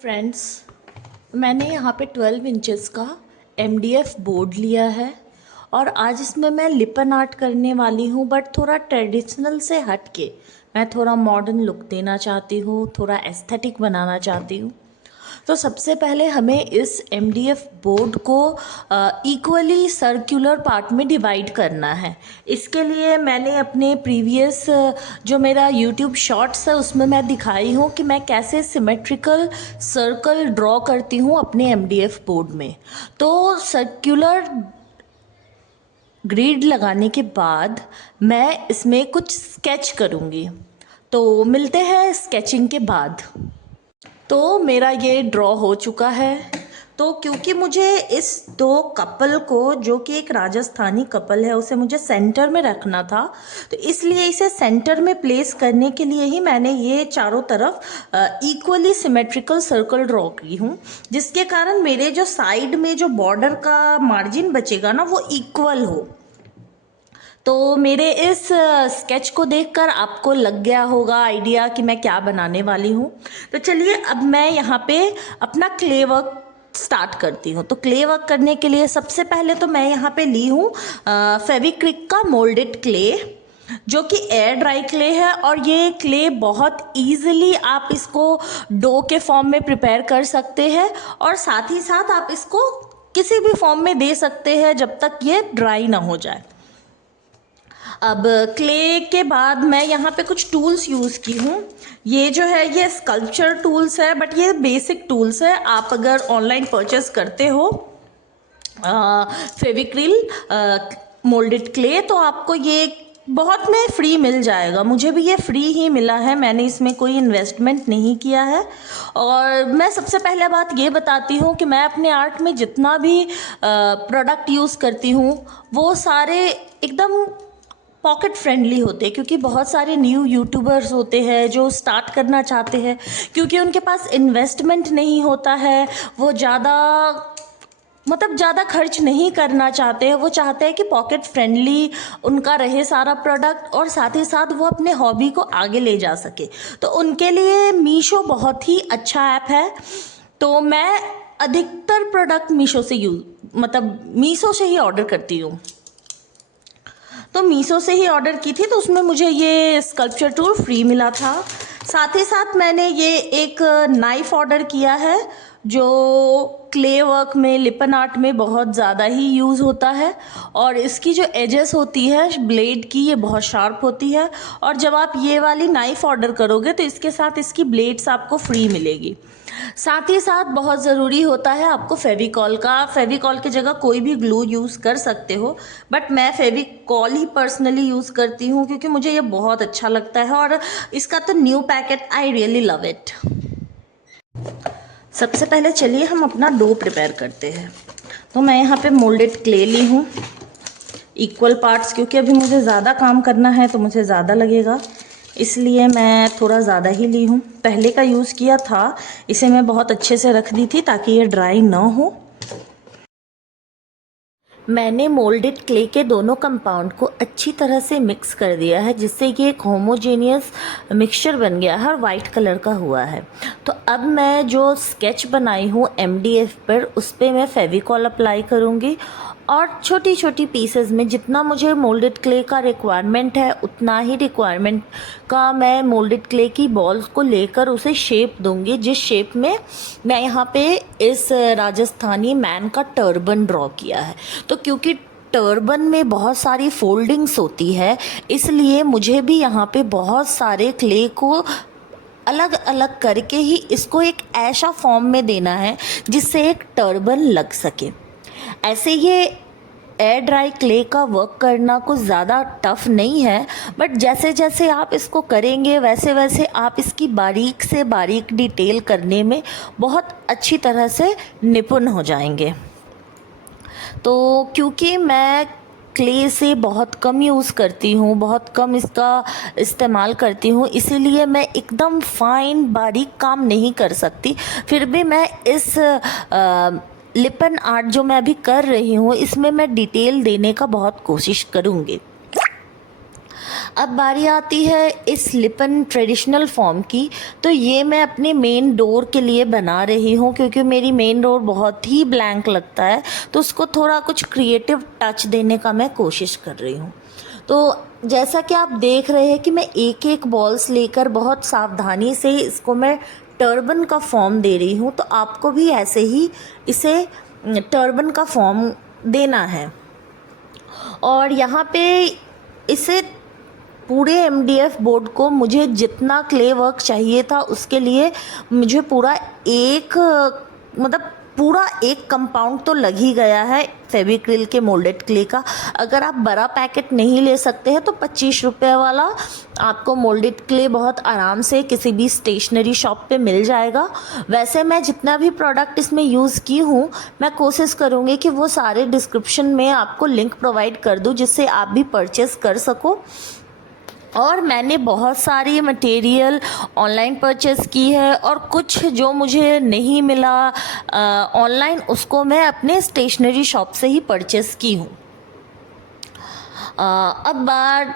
Friends, मैंने यहाँ पे 12 इंचेस का MDF बोर्ड लिया है और आज इसमें मैं लिपन आर्ट करने वाली हूँ, बट थोड़ा ट्रेडिशनल से हट के मैं थोड़ा मॉडर्न लुक देना चाहती हूँ, थोड़ा एस्थेटिक बनाना चाहती हूँ। तो सबसे पहले हमें इस MDF बोर्ड को इक्वली सर्कुलर पार्ट में डिवाइड करना है। इसके लिए मैंने अपने प्रीवियस जो मेरा YouTube शॉर्ट्स है उसमें मैं दिखाई हूँ कि मैं कैसे सिमेट्रिकल सर्कल ड्रॉ करती हूँ अपने MDF बोर्ड में। तो सर्कुलर ग्रिड लगाने के बाद मैं इसमें कुछ स्केच करूँगी। तो मिलते हैं स्केचिंग के बाद। तो मेरा ये ड्रॉ हो चुका है। तो क्योंकि मुझे इस दो कपल को, जो कि एक राजस्थानी कपल है, उसे मुझे सेंटर में रखना था, तो इसलिए इसे सेंटर में प्लेस करने के लिए ही मैंने ये चारों तरफ इक्वली सिमेट्रिकल सर्कल ड्रॉ की हूँ, जिसके कारण मेरे जो साइड में जो बॉर्डर का मार्जिन बचेगा ना, वो इक्वल हो। तो मेरे इस स्केच को देखकर आपको लग गया होगा आइडिया कि मैं क्या बनाने वाली हूँ। तो चलिए अब मैं यहाँ पे अपना क्ले वर्क स्टार्ट करती हूँ। तो क्ले वर्क करने के लिए सबसे पहले तो मैं यहाँ पे ली हूँ फेविक्रिक का मोल्डेड क्ले, जो कि एयर ड्राई क्ले है। और ये क्ले बहुत ईजिली आप इसको डो के फॉर्म में प्रिपेयर कर सकते हैं, और साथ ही साथ आप इसको किसी भी फॉर्म में दे सकते हैं जब तक ये ड्राई ना हो जाए। अब क्ले के बाद मैं यहाँ पे कुछ टूल्स यूज़ की हूँ। ये जो है ये स्कल्पचर टूल्स है, बट ये बेसिक टूल्स है। आप अगर ऑनलाइन परचेस करते हो फेविक्रिल मोल्डेड क्ले, तो आपको ये बहुत में फ्री मिल जाएगा। मुझे भी ये फ्री ही मिला है, मैंने इसमें कोई इन्वेस्टमेंट नहीं किया है। और मैं सबसे पहले बात ये बताती हूँ कि मैं अपने आर्ट में जितना भी प्रोडक्ट यूज़ करती हूँ वो सारे एकदम पॉकेट फ्रेंडली होते हैं, क्योंकि बहुत सारे न्यू यूट्यूबर्स होते हैं जो स्टार्ट करना चाहते हैं, क्योंकि उनके पास इन्वेस्टमेंट नहीं होता है, वो ज़्यादा खर्च नहीं करना चाहते हैं। वो चाहते हैं कि पॉकेट फ्रेंडली उनका रहे सारा प्रोडक्ट, और साथ ही साथ वो अपने हॉबी को आगे ले जा सके। तो उनके लिए मीशो बहुत ही अच्छा ऐप है। तो मैं अधिकतर प्रोडक्ट मीशो से ही ऑर्डर करती हूँ। तो मीशो से ही ऑर्डर की थी, तो उसमें मुझे ये स्कल्पचर टूल फ्री मिला था। साथ ही साथ मैंने ये एक नाइफ़ ऑर्डर किया है, जो क्ले वर्क में, लिपन आर्ट में बहुत ज़्यादा ही यूज़ होता है। और इसकी जो एजेस होती है ब्लेड की, ये बहुत शार्प होती है। और जब आप ये वाली नाइफ़ ऑर्डर करोगे तो इसके साथ इसकी ब्लेड्स आपको फ्री मिलेगी। साथ ही साथ बहुत ज़रूरी होता है आपको फेविकॉल का। फेविकॉल की जगह कोई भी ग्लू यूज़ कर सकते हो, बट मैं फेविकॉल ही पर्सनली यूज़ करती हूँ, क्योंकि मुझे ये बहुत अच्छा लगता है। और इसका तो new packet, I really love it. सबसे पहले चलिए हम अपना डो प्रिपेयर करते हैं। तो मैं यहाँ पे मोल्डेड क्ले ली हूँ इक्वल पार्ट्स, क्योंकि अभी मुझे ज़्यादा काम करना है तो मुझे ज़्यादा लगेगा, इसलिए मैं थोड़ा ज़्यादा ही ली हूँ। पहले का यूज़ किया था, इसे मैं बहुत अच्छे से रख दी थी ताकि ये ड्राई ना हो। मैंने मोल्डेड क्ले के दोनों कंपाउंड को अच्छी तरह से मिक्स कर दिया है, जिससे ये एक होमोजेनियस मिक्सचर बन गया है और वाइट कलर का हुआ है। तो अब मैं जो स्केच बनाई हूँ MDF पर, उस पर मैं फेविकॉल अप्लाई करूँगी, और छोटी छोटी पीसेस में जितना मुझे मोल्डेड क्ले का रिक्वायरमेंट है उतना ही रिक्वायरमेंट का मैं मोल्डेड क्ले की बॉल्स को लेकर उसे शेप दूंगी, जिस शेप में मैं यहाँ पे इस राजस्थानी मैन का टर्बन ड्रॉ किया है। तो क्योंकि टर्बन में बहुत सारी फोल्डिंग्स होती है, इसलिए मुझे भी यहाँ पे बहुत सारे क्ले को अलग अलग करके ही इसको एक ऐसा फॉर्म में देना है जिससे एक टर्बन लग सके। ऐसे ये एयर ड्राई क्ले का वर्क करना कुछ ज़्यादा टफ नहीं है, बट जैसे जैसे आप इसको करेंगे वैसे वैसे आप इसकी बारीक से बारीक डिटेल करने में बहुत अच्छी तरह से निपुण हो जाएंगे। तो क्योंकि मैं क्ले से बहुत कम यूज़ करती हूँ, बहुत कम इसका इस्तेमाल करती हूँ, इसीलिए मैं एकदम फाइन बारीक काम नहीं कर सकती। फिर भी मैं इस लिपन आर्ट जो मैं अभी कर रही हूँ, इसमें मैं डिटेल देने का बहुत कोशिश करूँगी। अब बारी आती है इस लिपन ट्रेडिशनल फॉर्म की। तो ये मैं अपने मेन डोर के लिए बना रही हूँ, क्योंकि मेरी मेन डोर बहुत ही ब्लैंक लगता है, तो उसको थोड़ा कुछ क्रिएटिव टच देने का मैं कोशिश कर रही हूँ। तो जैसा कि आप देख रहे हैं कि मैं एक एक बॉल्स लेकर बहुत सावधानी से इसको मैं टर्बन का फॉर्म दे रही हूँ। तो आपको भी ऐसे ही इसे टर्बन का फॉर्म देना है। और यहाँ पे इसे पूरे MDF बोर्ड को मुझे जितना क्ले वर्क चाहिए था उसके लिए मुझे पूरा एक कंपाउंड तो लग ही गया है फेविक्रिल के मोल्डेड क्ले का। अगर आप बड़ा पैकेट नहीं ले सकते हैं तो 25 रुपये वाला आपको मोल्डेड क्ले बहुत आराम से किसी भी स्टेशनरी शॉप पे मिल जाएगा। वैसे मैं जितना भी प्रोडक्ट इसमें यूज़ की हूँ मैं कोशिश करूँगी कि वो सारे डिस्क्रिप्शन में आपको लिंक प्रोवाइड कर दूँ, जिससे आप भी परचेज़ कर सको। और मैंने बहुत सारी मटेरियल ऑनलाइन परचेज़ की है, और कुछ जो मुझे नहीं मिला ऑनलाइन उसको मैं अपने स्टेशनरी शॉप से ही परचेज़ की हूँ। अब बार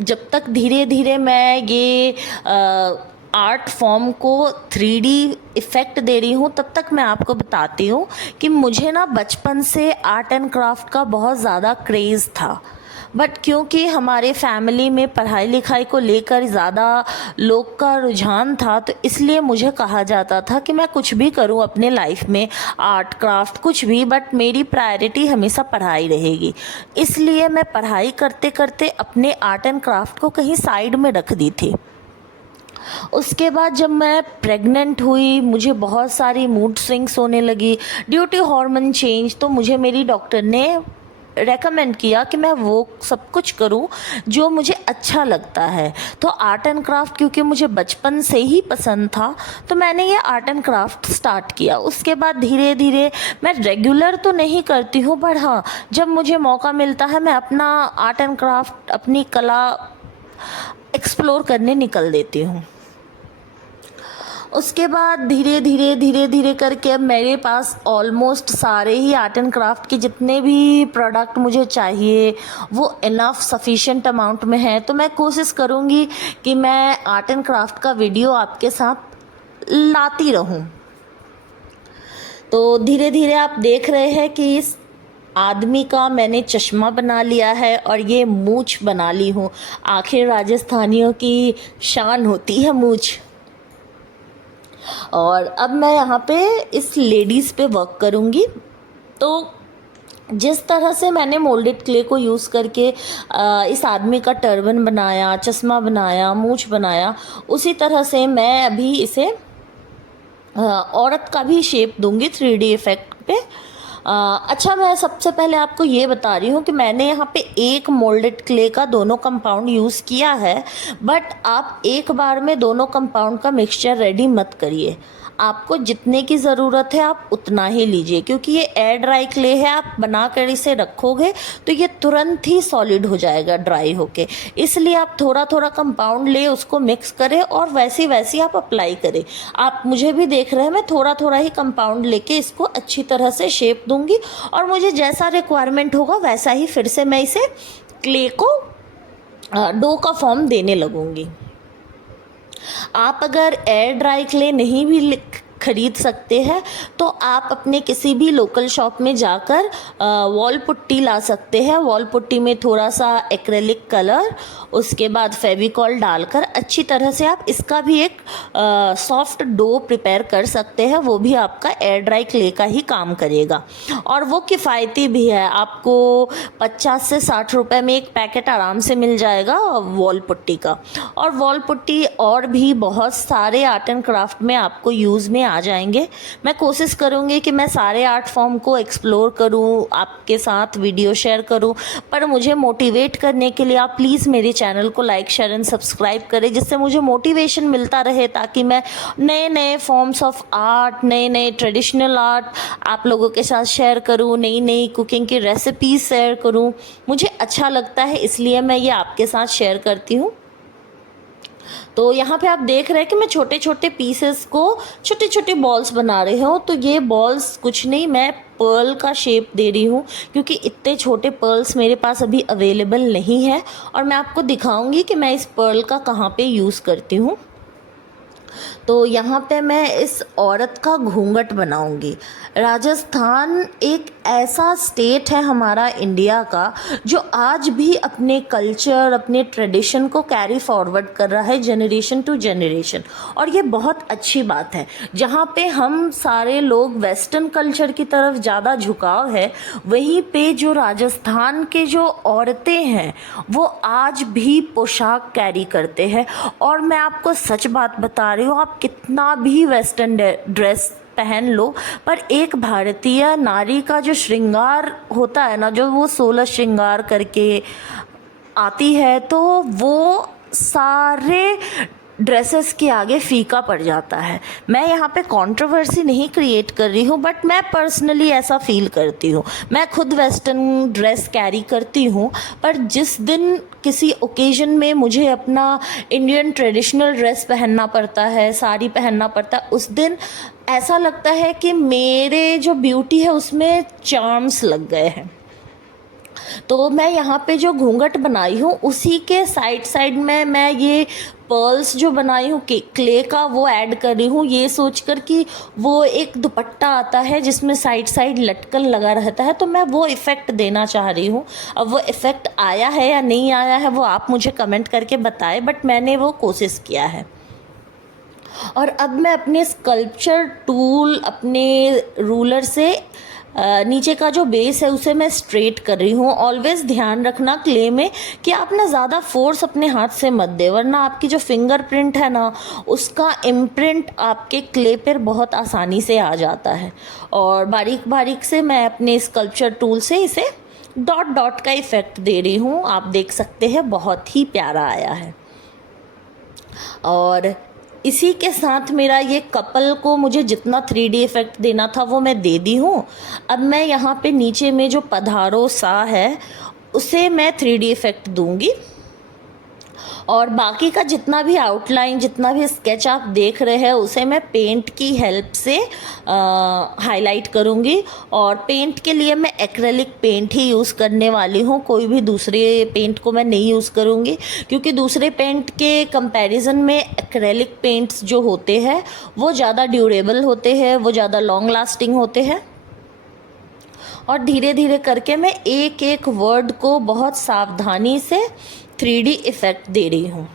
जब तक धीरे धीरे मैं ये आर्ट फॉर्म को 3D इफ़ेक्ट दे रही हूँ, तब तक मैं आपको बताती हूँ कि मुझे ना बचपन से आर्ट एंड क्राफ्ट का बहुत ज़्यादा क्रेज़ था। बट क्योंकि हमारे फैमिली में पढ़ाई लिखाई को लेकर ज़्यादा लोग का रुझान था, तो इसलिए मुझे कहा जाता था कि मैं कुछ भी करूं अपने लाइफ में, आर्ट क्राफ्ट कुछ भी, बट मेरी प्रायोरिटी हमेशा पढ़ाई रहेगी। इसलिए मैं पढ़ाई करते करते अपने आर्ट एंड क्राफ्ट को कहीं साइड में रख दी थी। उसके बाद जब मैं प्रेग्नेंट हुई, मुझे बहुत सारी मूड स्विंग्स होने लगी ड्यू टू हार्मोन चेंज। तो मुझे मेरी डॉक्टर ने रेकमेंड किया कि मैं वो सब कुछ करूं जो मुझे अच्छा लगता है। तो आर्ट एंड क्राफ्ट क्योंकि मुझे बचपन से ही पसंद था, तो मैंने ये आर्ट एंड क्राफ्ट स्टार्ट किया। उसके बाद धीरे धीरे मैं रेगुलर तो नहीं करती हूँ, बट हाँ जब मुझे मौका मिलता है मैं अपना आर्ट एंड क्राफ्ट, अपनी कला एक्सप्लोर करने निकल देती हूँ। उसके बाद धीरे धीरे करके अब मेरे पास ऑलमोस्ट सारे ही आर्ट एंड क्राफ्ट के जितने भी प्रोडक्ट मुझे चाहिए वो इनफ सफिशिएंट अमाउंट में है। तो मैं कोशिश करूँगी कि मैं आर्ट एंड क्राफ्ट का वीडियो आपके साथ लाती रहूँ। तो धीरे धीरे आप देख रहे हैं कि इस आदमी का मैंने चश्मा बना लिया है और ये मूंछ बना ली हूँ। आखिर राजस्थानियों की शान होती है मूंछ। और अब मैं यहाँ पे इस लेडीज़ पे वर्क करूँगी। तो जिस तरह से मैंने मोल्डेड क्ले को यूज़ करके इस आदमी का टर्बन बनाया, चश्मा बनाया, मूंछ बनाया, उसी तरह से मैं अभी इसे औरत का भी शेप दूंगी 3D इफ़ेक्ट पे। अच्छा, मैं सबसे पहले आपको ये बता रही हूँ कि मैंने यहाँ पे एक मोल्डेड क्ले का दोनों कंपाउंड यूज़ किया है, बट आप एक बार में दोनों कंपाउंड का मिक्सचर रेडी मत करिए। आपको जितने की ज़रूरत है आप उतना ही लीजिए, क्योंकि ये एयर ड्राई क्ले है। आप बना कर इसे रखोगे तो ये तुरंत ही सॉलिड हो जाएगा ड्राई होके। इसलिए आप थोड़ा थोड़ा कंपाउंड ले, उसको मिक्स करें और वैसी वैसी आप अप्लाई करें। आप मुझे भी देख रहे हैं, मैं थोड़ा थोड़ा ही कंपाउंड लेके इसको अच्छी तरह से शेप दूंगी, और मुझे जैसा रिक्वायरमेंट होगा वैसा ही फिर से मैं इसे क्ले को डो का फॉर्म देने लगूंगी। आप अगर एयर ड्राई क्ले नहीं भी खरीद सकते हैं तो आप अपने किसी भी लोकल शॉप में जाकर वॉल पुट्टी ला सकते हैं। वॉल पुट्टी में थोड़ा सा एक्रेलिक कलर, उसके बाद फेविकॉल डालकर अच्छी तरह से आप इसका भी एक सॉफ्ट डो प्रिपेयर कर सकते हैं। वो भी आपका एयर ड्राई क्ले का ही काम करेगा, और वो किफ़ायती भी है। आपको 50 से 60 रुपए में एक पैकेट आराम से मिल जाएगा वॉल पुट्टी का। और वॉल पुट्टी और भी बहुत सारे आर्ट एंड क्राफ्ट में आपको यूज़ में आ जाएंगे। मैं कोशिश करूँगी कि मैं सारे आर्ट फॉर्म को एक्सप्लोर करूँ, आपके साथ वीडियो शेयर करूँ, पर मुझे मोटिवेट करने के लिए आप प्लीज़ मेरे चैनल को लाइक, शेयर एंड सब्सक्राइब करें, जिससे मुझे मोटिवेशन मिलता रहे, ताकि मैं नए नए फॉर्म्स ऑफ आर्ट, नए नए ट्रेडिशनल आर्ट आप लोगों के साथ शेयर करूँ, नई नई कुकिंग की रेसिपीज शेयर करूँ। मुझे अच्छा लगता है, इसलिए मैं ये आपके साथ शेयर करती हूँ। तो यहाँ पे आप देख रहे हैं कि मैं छोटे छोटे पीसेस को छोटे छोटे बॉल्स बना रही हूँ। तो ये बॉल्स कुछ नहीं, मैं पर्ल का शेप दे रही हूँ, क्योंकि इतने छोटे पर्ल्स मेरे पास अभी अवेलेबल नहीं है। और मैं आपको दिखाऊंगी कि मैं इस पर्ल का कहाँ पे यूज़ करती हूँ। तो यहाँ पे मैं इस औरत का घूंघट बनाऊंगी। राजस्थान एक ऐसा स्टेट है हमारा इंडिया का जो आज भी अपने कल्चर, अपने ट्रेडिशन को कैरी फॉरवर्ड कर रहा है जनरेशन टू जनरेशन। और ये बहुत अच्छी बात है। जहाँ पे हम सारे लोग वेस्टर्न कल्चर की तरफ ज़्यादा झुकाव है, वहीं पे जो राजस्थान के जो औरतें हैं वो आज भी पोशाक कैरी करते हैं। और मैं आपको सच बात बता रही हूँ, आप कितना भी वेस्टर्न ड्रेस पहन लो, पर एक भारतीय नारी का जो श्रृंगार होता है ना, जो वो 16 श्रृंगार करके आती है, तो वो सारे ड्रेसेस के आगे फीका पड़ जाता है। मैं यहाँ पे कंट्रोवर्सी नहीं क्रिएट कर रही हूँ, बट मैं पर्सनली ऐसा फील करती हूँ। मैं खुद वेस्टर्न ड्रेस कैरी करती हूँ, पर जिस दिन किसी ओकेजन में मुझे अपना इंडियन ट्रेडिशनल ड्रेस पहनना पड़ता है, साड़ी पहनना पड़ता है, उस दिन ऐसा लगता है कि मेरे जो ब्यूटी है उसमें चार्म्स लग गए हैं। तो मैं यहाँ पे जो घूंघट बनाई हूँ उसी के साइड साइड में मैं ये पर्ल्स जो बनाई हूँ क्ले का वो ऐड कर रही हूँ, ये सोचकर कि वो एक दुपट्टा आता है जिसमें साइड साइड लटकन लगा रहता है, तो मैं वो इफ़ेक्ट देना चाह रही हूँ। अब वो इफ़ेक्ट आया है या नहीं आया है वो आप मुझे कमेंट करके बताएं, बट मैंने वो कोशिश किया है। और अब मैं अपने स्कल्पचर टूल, अपने रूलर से नीचे का जो बेस है उसे मैं स्ट्रेट कर रही हूँ। ऑलवेज़ ध्यान रखना क्ले में कि आप ना ज़्यादा फोर्स अपने हाथ से मत दे, वरना आपकी जो फिंगरप्रिंट है ना उसका इम्प्रिंट आपके क्ले पर बहुत आसानी से आ जाता है। और बारीक बारीक से मैं अपने स्कल्पचर टूल से इसे डॉट डॉट का इफ़ेक्ट दे रही हूँ। आप देख सकते हैं बहुत ही प्यारा आया है। और इसी के साथ मेरा ये कपल को मुझे जितना 3D इफ़ेक्ट देना था वो मैं दे दी हूँ। अब मैं यहाँ पे नीचे में जो पधारो सा है उसे मैं 3D इफ़ेक्ट दूँगी। और बाकी का जितना भी आउटलाइन, जितना भी स्केच आप देख रहे हैं उसे मैं पेंट की हेल्प से हाईलाइट करूँगी। और पेंट के लिए मैं एक्रेलिक पेंट ही यूज़ करने वाली हूँ, कोई भी दूसरे पेंट को मैं नहीं यूज़ करूँगी, क्योंकि दूसरे पेंट के कंपैरिजन में एक्रेलिक पेंट्स जो होते हैं वो ज़्यादा ड्यूरेबल होते हैं, वो ज़्यादा लॉन्ग लास्टिंग होते हैं। और धीरे धीरे करके मैं एक एक वर्ड को बहुत सावधानी से 3D इफ़ेक्ट दे रही हूँ।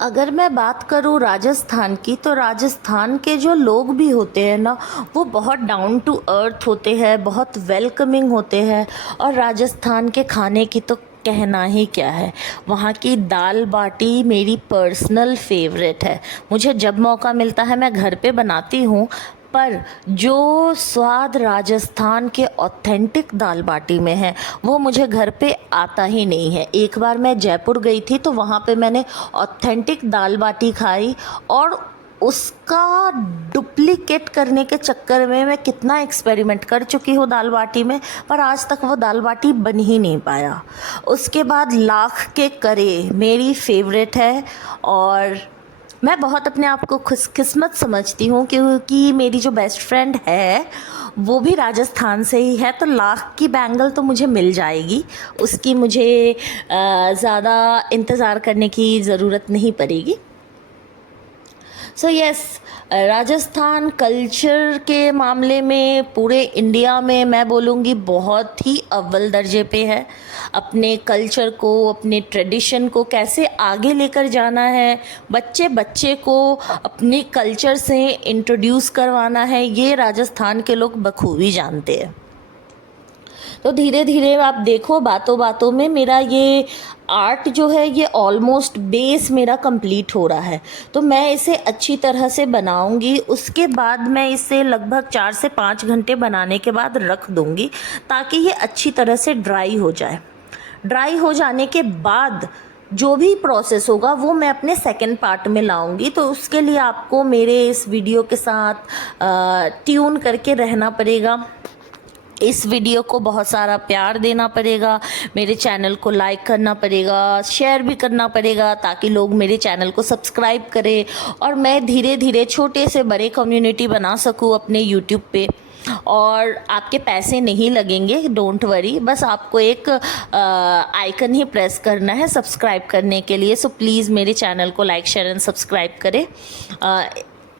अगर मैं बात करूँ राजस्थान की, तो राजस्थान के जो लोग भी होते हैं ना वो बहुत डाउन टू अर्थ होते हैं, बहुत वेलकमिंग होते हैं। और राजस्थान के खाने की तो कहना ही क्या है, वहाँ की दाल बाटी मेरी पर्सनल फेवरेट है। मुझे जब मौका मिलता है मैं घर पे बनाती हूँ, पर जो स्वाद राजस्थान के ऑथेंटिक दाल बाटी में है वो मुझे घर पे आता ही नहीं है। एक बार मैं जयपुर गई थी तो वहाँ पे मैंने ऑथेंटिक दाल बाटी खाई, और उसका डुप्लीकेट करने के चक्कर में मैं कितना एक्सपेरिमेंट कर चुकी हूँ दाल बाटी में, पर आज तक वो दाल बाटी बन ही नहीं पाया। उसके बाद लाख के करे मेरी फेवरेट है। और मैं बहुत अपने आप को खुशकिस्मत समझती हूँ क्योंकि मेरी जो बेस्ट फ्रेंड है वो भी राजस्थान से ही है, तो लाख की बैंगल तो मुझे मिल जाएगी, उसकी मुझे ज़्यादा इंतज़ार करने की ज़रूरत नहीं पड़ेगी। सो यस, राजस्थान कल्चर के मामले में पूरे इंडिया में मैं बोलूँगी बहुत ही अव्वल दर्जे पे है। अपने कल्चर को, अपने ट्रेडिशन को कैसे आगे लेकर जाना है, बच्चे बच्चे को अपने कल्चर से इंट्रोड्यूस करवाना है, ये राजस्थान के लोग बखूबी जानते हैं। तो धीरे धीरे आप देखो बातों बातों में मेरा ये आर्ट जो है ये ऑलमोस्ट बेस मेरा कंप्लीट हो रहा है। तो मैं इसे अच्छी तरह से बनाऊंगी, उसके बाद मैं इसे लगभग 4 से 5 घंटे बनाने के बाद रख दूंगी ताकि ये अच्छी तरह से ड्राई हो जाए। ड्राई हो जाने के बाद जो भी प्रोसेस होगा वो मैं अपने सेकंड पार्ट में लाऊंगी, तो उसके लिए आपको मेरे इस वीडियो के साथ ट्यून करके रहना पड़ेगा। इस वीडियो को बहुत सारा प्यार देना पड़ेगा, मेरे चैनल को लाइक करना पड़ेगा, शेयर भी करना पड़ेगा ताकि लोग मेरे चैनल को सब्सक्राइब करें और मैं धीरे धीरे छोटे से बड़े कम्युनिटी बना सकूं अपने यूट्यूब पे। और आपके पैसे नहीं लगेंगे, डोंट वरी, बस आपको एक आइकन ही प्रेस करना है सब्सक्राइब करने के लिए। सो प्लीज़ मेरे चैनल को लाइक शेयर एंड सब्सक्राइब करें।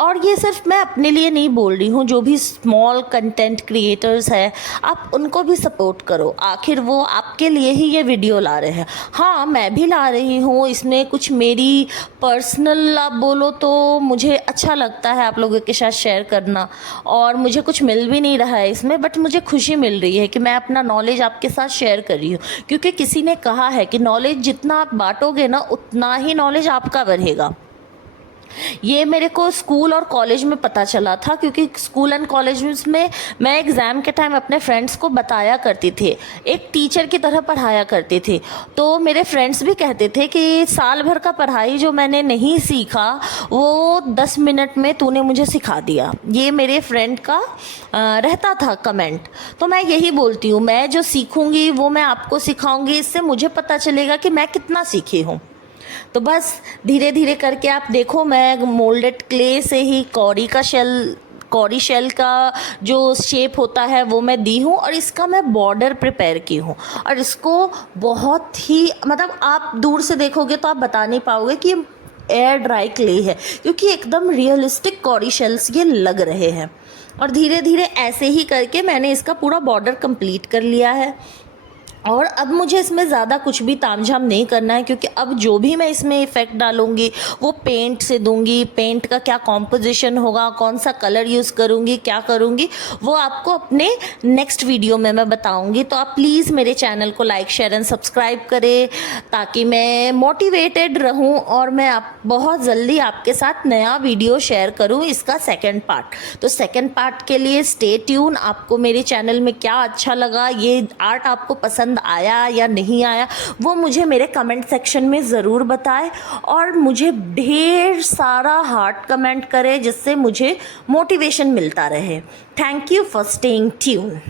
और ये सिर्फ मैं अपने लिए नहीं बोल रही हूँ, जो भी स्मॉल कंटेंट क्रिएटर्स हैं आप उनको भी सपोर्ट करो, आखिर वो आपके लिए ही ये वीडियो ला रहे हैं। हाँ, मैं भी ला रही हूँ, इसमें कुछ मेरी पर्सनल आप बोलो तो मुझे अच्छा लगता है आप लोगों के साथ शेयर करना, और मुझे कुछ मिल भी नहीं रहा है इसमें, बट मुझे खुशी मिल रही है कि मैं अपना नॉलेज आपके साथ शेयर कर रही हूँ। क्योंकि किसी ने कहा है कि नॉलेज जितना आप बांटोगे ना उतना ही नॉलेज आपका बढ़ेगा। ये मेरे को स्कूल और कॉलेज में पता चला था, क्योंकि स्कूल एंड कॉलेज में मैं एग्ज़ाम के टाइम अपने फ्रेंड्स को बताया करती थी, एक टीचर की तरह पढ़ाया करती थी। तो मेरे फ्रेंड्स भी कहते थे कि साल भर का पढ़ाई जो मैंने नहीं सीखा वो 10 मिनट में तूने मुझे सिखा दिया। ये मेरे फ्रेंड का रहता था कमेंट। तो मैं यही बोलती हूँ, मैं जो सीखूँगी वो मैं आपको सिखाऊँगी, इससे मुझे पता चलेगा कि मैं कितना सीखी हूँ। तो बस धीरे धीरे करके आप देखो, मैं मोल्डेड क्ले से ही कौड़ी शेल का जो शेप होता है वो मैं दी हूँ, और इसका मैं बॉर्डर प्रिपेयर की हूँ। और इसको बहुत ही मतलब आप दूर से देखोगे तो आप बता नहीं पाओगे कि एयर ड्राई क्ले है, क्योंकि एकदम रियलिस्टिक कौड़ी शेल्स ये लग रहे हैं। और धीरे धीरे ऐसे ही करके मैंने इसका पूरा बॉर्डर कंप्लीट कर लिया है। और अब मुझे इसमें ज़्यादा कुछ भी तामझाम नहीं करना है, क्योंकि अब जो भी मैं इसमें इफ़ेक्ट डालूँगी वो पेंट से दूँगी। पेंट का क्या कॉम्पोजिशन होगा, कौन सा कलर यूज़ करूँगी, क्या करूँगी, वो आपको अपने नेक्स्ट वीडियो में मैं बताऊँगी। तो आप प्लीज़ मेरे चैनल को लाइक शेयर एंड सब्सक्राइब करें ताकि मैं मोटिवेटेड रहूँ और मैं बहुत जल्दी आपके साथ नया वीडियो शेयर करूँ, इसका सेकेंड पार्ट। तो सेकेंड पार्ट के लिए स्टे ट्यून। आपको मेरे चैनल में क्या अच्छा लगा, ये आर्ट आपको पसंद आया या नहीं आया, वो मुझे मेरे कमेंट सेक्शन में ज़रूर बताएं, और मुझे ढेर सारा हार्ट कमेंट करें जिससे मुझे मोटिवेशन मिलता रहे। Thank you for staying tune.